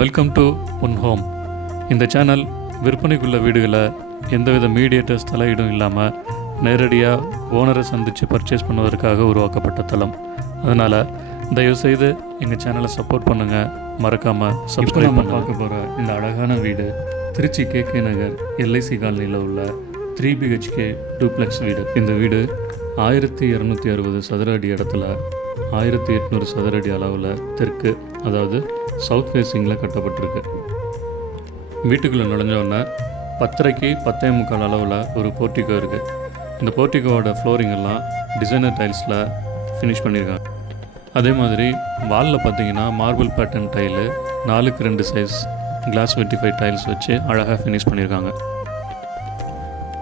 Welcome to one home. இந்த channel விற்பனைக்குள்ள வீடுகளை எந்தவித மீடியேட்டர்ஸ் தலையீடும் இல்லாமல் நேரடியாக ஓனரை சந்தித்து பர்ச்சேஸ் பண்ணுவதற்காக உருவாக்கப்பட்ட தளம். அதனால் தயவுசெய்து எங்கள் சேனலை சப்போர்ட் பண்ணுங்கள், மறக்காமல் சப்ஸ்கிரைப் பண்ண. பார்க்க போகிற இந்த அழகான வீடு திருச்சி KK நகர் LIC காலனியில் உள்ள 3 BHK டூப்ளெக்ஸ் வீடு. இந்த வீடு 1260 சதுர அடி இடத்துல 1800 சதுர அடி அளவில் தெற்கு, அதாவது சவுத் ஃபேஸிங்கில் கட்டப்பட்டிருக்கு. வீட்டுக்குள்ளே நுழைஞ்சோடனே 10:30க்கு 10:45 அளவில் ஒரு போர்ட்டிகோ இருக்குது. இந்த போர்ட்டிகோவோட ஃப்ளோரிங் எல்லாம் டிசைனர் டைல்ஸில் ஃபினிஷ் பண்ணியிருக்காங்க. அதே மாதிரி வாலில் பார்த்தீங்கன்னா marble pattern tile 4x2 size glass vitrify tiles வச்சு அழகாக ஃபினிஷ் பண்ணியிருக்காங்க.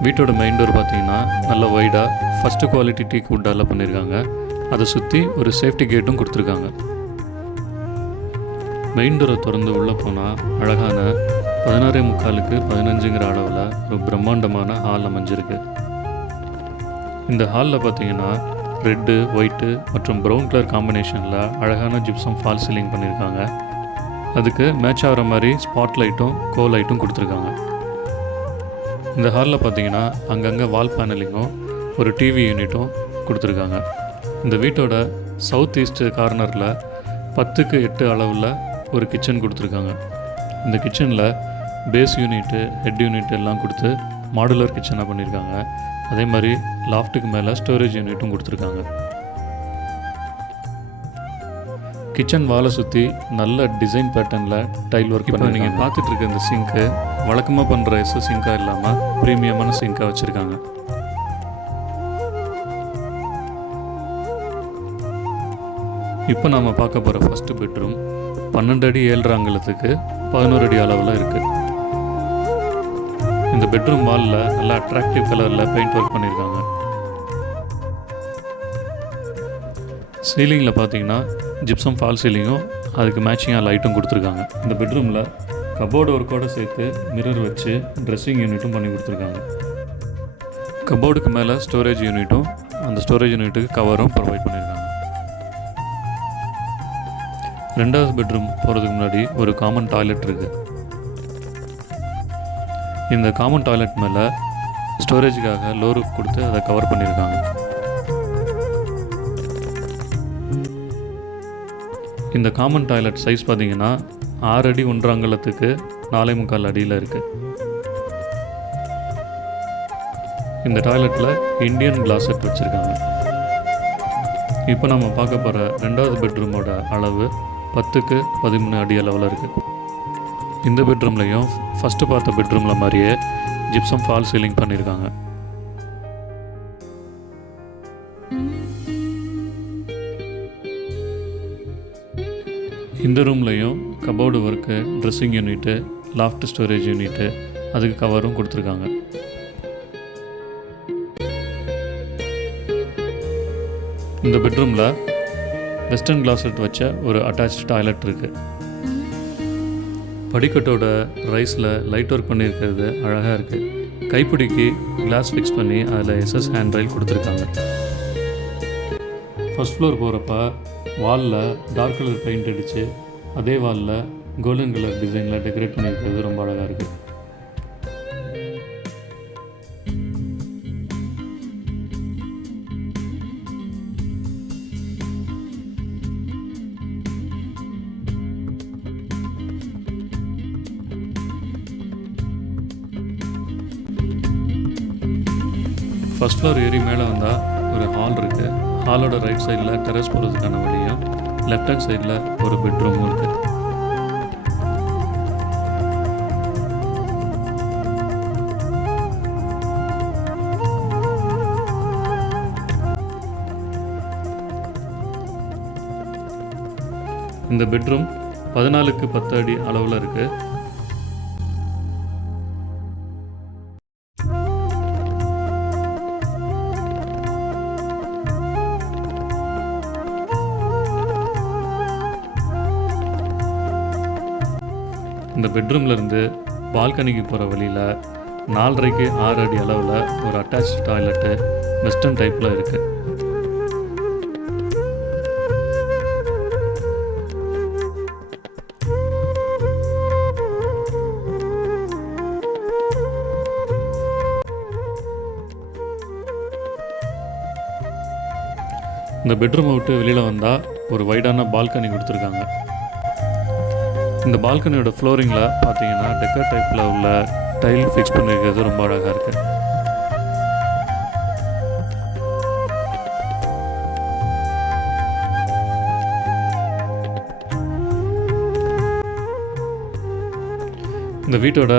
வீட்டோட மெயின் டோர் பார்த்தீங்கன்னா நல்ல வைடாக ஃபஸ்ட்டு குவாலிட்டி டீக் வுட்டால் பண்ணியிருக்காங்க. அதை சுற்றி ஒரு சேஃப்டி கேட்டும் கொடுத்துருக்காங்க. மெயின் டோரை திறந்து உள்ளே போனால் அழகான 16:45க்கு 15ங்கிற அளவில் ஒரு பிரம்மாண்டமான ஹால் அமைஞ்சிருக்கு. இந்த ஹாலில் பார்த்தீங்கன்னா ரெட்டு, ஒயிட்டு மற்றும் ப்ரௌன் கலர் காம்பினேஷனில் அழகான ஜிப்சம் ஃபால் சீலிங் பண்ணியிருக்காங்க. அதுக்கு மேட்ச் ஆகிற மாதிரி ஸ்பாட் லைட்டும் கோ லைட்டும் கொடுத்துருக்காங்க. இந்த ஹாலில் பார்த்தீங்கன்னா அங்கங்கே வால் பேனலிங்கும் ஒரு டிவி யூனிட்டும் கொடுத்துருக்காங்க. இந்த வீட்டோட சவுத் ஈஸ்ட் கார்னரில் 10:8 அளவில் ஒரு கிச்சன் கொடுத்துருக்காங்க. இந்த கிச்சனில் பேஸ் யூனிட்டு, ஹெட் யூனிட் எல்லாம் கொடுத்து மாடுலர் கிச்சனாக பண்ணியிருக்காங்க. அதே மாதிரி லாஃப்ட்டுக்கு மேலே ஸ்டோரேஜ் யூனிட்டும் கொடுத்துருக்காங்க. கிச்சன் வாலை சுற்றி நல்ல டிசைன் பேட்டர்னில் டைல் ஒர்க் பண்ணி நீங்கள் பார்த்துட்டு இருக்க இந்த சிங்க்கு வழக்கமாக பண்ணுற சிங்காக இல்லாமல் ப்ரீமியமான சிங்காக வச்சுருக்காங்க. இப்போ நாம் பார்க்க போகிற ஃபஸ்ட்டு பெட்ரூம் 12 அடி 7 அங்குலத்துக்கு 11 அடி அளவில் இருக்குது. இந்த பெட்ரூம் வாலில் நல்லா அட்ராக்டிவ் கலரில் பெயிண்ட் ஒர்க் பண்ணியிருக்காங்க. சீலிங்கில் பார்த்தீங்கன்னா ஜிப்சம் ஃபால் சீலிங்கும் அதுக்கு மேட்சிங்காக லைட்டும் கொடுத்துருக்காங்க. இந்த பெட்ரூமில் கபோர்டு ஒர்க்கோடு சேர்த்து மிரர் வச்சு ட்ரெஸ்ஸிங் யூனிட்டும் பண்ணி கொடுத்துருக்காங்க. கபோர்டுக்கு மேலே ஸ்டோரேஜ் யூனிட்டும் அந்த ஸ்டோரேஜ் யூனிட்டுக்கு கவரும் ப்ரொவைட் பண்ணியிருக்காங்க. ரெண்டாவது பெட்ரூம் போகிறதுக்கு முன்னாடி ஒரு காமன் டாய்லெட் இருக்குது. இந்த காமன் டாய்லெட் மேலே ஸ்டோரேஜுக்காக லோ ரூஃப் கொடுத்து அதை கவர் பண்ணியிருக்காங்க. இந்த காமன் டாய்லெட் சைஸ் பார்த்தீங்கன்னா 6 அடி 1 அங்குலத்துக்கு 4.25 அடியில் இருக்குது. இந்த டாய்லெட்டில் இந்தியன் கிளாஸ் செட் வச்சுருக்காங்க. இப்போ நம்ம பார்க்க போகிற ரெண்டாவது பெட்ரூமோட அளவு 10:13 அடி அளவில் இருக்குது. இந்த பெட்ரூம்லையும் ஃபஸ்ட்டு பார்த்த பெட்ரூமில் மாதிரியே ஜிப்சம் ஃபால் சீலிங் பண்ணியிருக்காங்க. இந்த ரூம்லையும் cupboard work, dressing unit, loft storage unit, அதுக்கு கவரும் கொடுத்துருக்காங்க. இந்த பெட்ரூமில் வெஸ்டர்ன் கிளாசெட் வச்ச ஒரு அட்டாச்ட் டாய்லெட் இருக்குது. படிக்கட்டோட ரைஸில் லைட் ஒர்க் பண்ணியிருக்கிறது அழகாக இருக்குது. கைப்பிடிக்கு கிளாஸ் ஃபிக்ஸ் பண்ணி அதில் SS ஹேண்ட் ரைல் கொடுத்துருக்காங்க. ஃபஸ்ட் ஃப்ளோர் போகிறப்ப வாலில் டார்க் கலர் பெயிண்ட் அடித்து அதே வாலில் கோல்டன் கலர் டிசைனில் டெக்கரேட் பண்ணியிருக்கிறது ரொம்ப அழகாக இருக்குது. ஃபஸ்ட் ஃப்ளோர் ஏறி மேலே வந்தால் ஒரு ஹால் இருக்குது. ஹாலோட ரைட் சைடில் டெரஸ் போகிறதுக்கான வழியும், லெஃப்ட் ஹேண்ட் சைடில் ஒரு பெட்ரூமும் இருக்குது. இந்த பெட்ரூம் 14க்கு 10 அடி அளவில் இருக்குது. இந்த பெட்ரூம்லேருந்து பால்கனிக்கு போகிற வழியில் 4.5க்கு 6 அடி அளவில் ஒரு அட்டாச் டாய்லெட்டு வெஸ்டர்ன் டைப்பில் இருக்குது. இந்த பெட்ரூமை விட்டு வெளியில் வந்தால் ஒரு வைடான பால்கனி கொடுத்துருக்காங்க. இந்த பால்கனியோட ஃப்ளோரிங்கில் பார்த்தீங்கன்னா டெக்கர் டைப்பில் உள்ள டைல் ஃபிக்ஸ் பண்ணியிருக்கிறது ரொம்ப அழகாக இருக்குது. இந்த வீட்டோட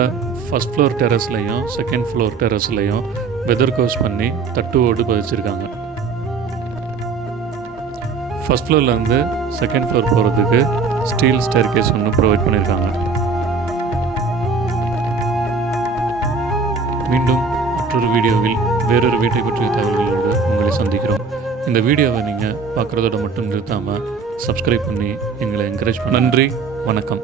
ஃபஸ்ட் ஃப்ளோர் டெரஸ்லையும் செகண்ட் ஃப்ளோர் டெரஸ்லையும் வெதர் கோர்ஸ் பண்ணி தட்டு ஓடு பதிச்சிருக்காங்க. ஃபஸ்ட் ஃப்ளோர்லேருந்து செகண்ட் ஃப்ளோர் போகிறதுக்கு ஸ்டீல் ஸ்டேர் கேஸ் ஒன்று ப்ரொவைட் பண்ணியிருக்காங்க. மீண்டும் மற்றொரு வீடியோவில் வேறொரு வீட்டை பற்றிய தகவல்களோடு உங்களை சந்திக்கிறோம். இந்த வீடியோவை நீங்கள் பார்க்குறதோட மட்டும் நிறுத்தாமல் சப்ஸ்கிரைப் பண்ணி எங்களை என்கரேஜ் பண்ண. நன்றி, வணக்கம்.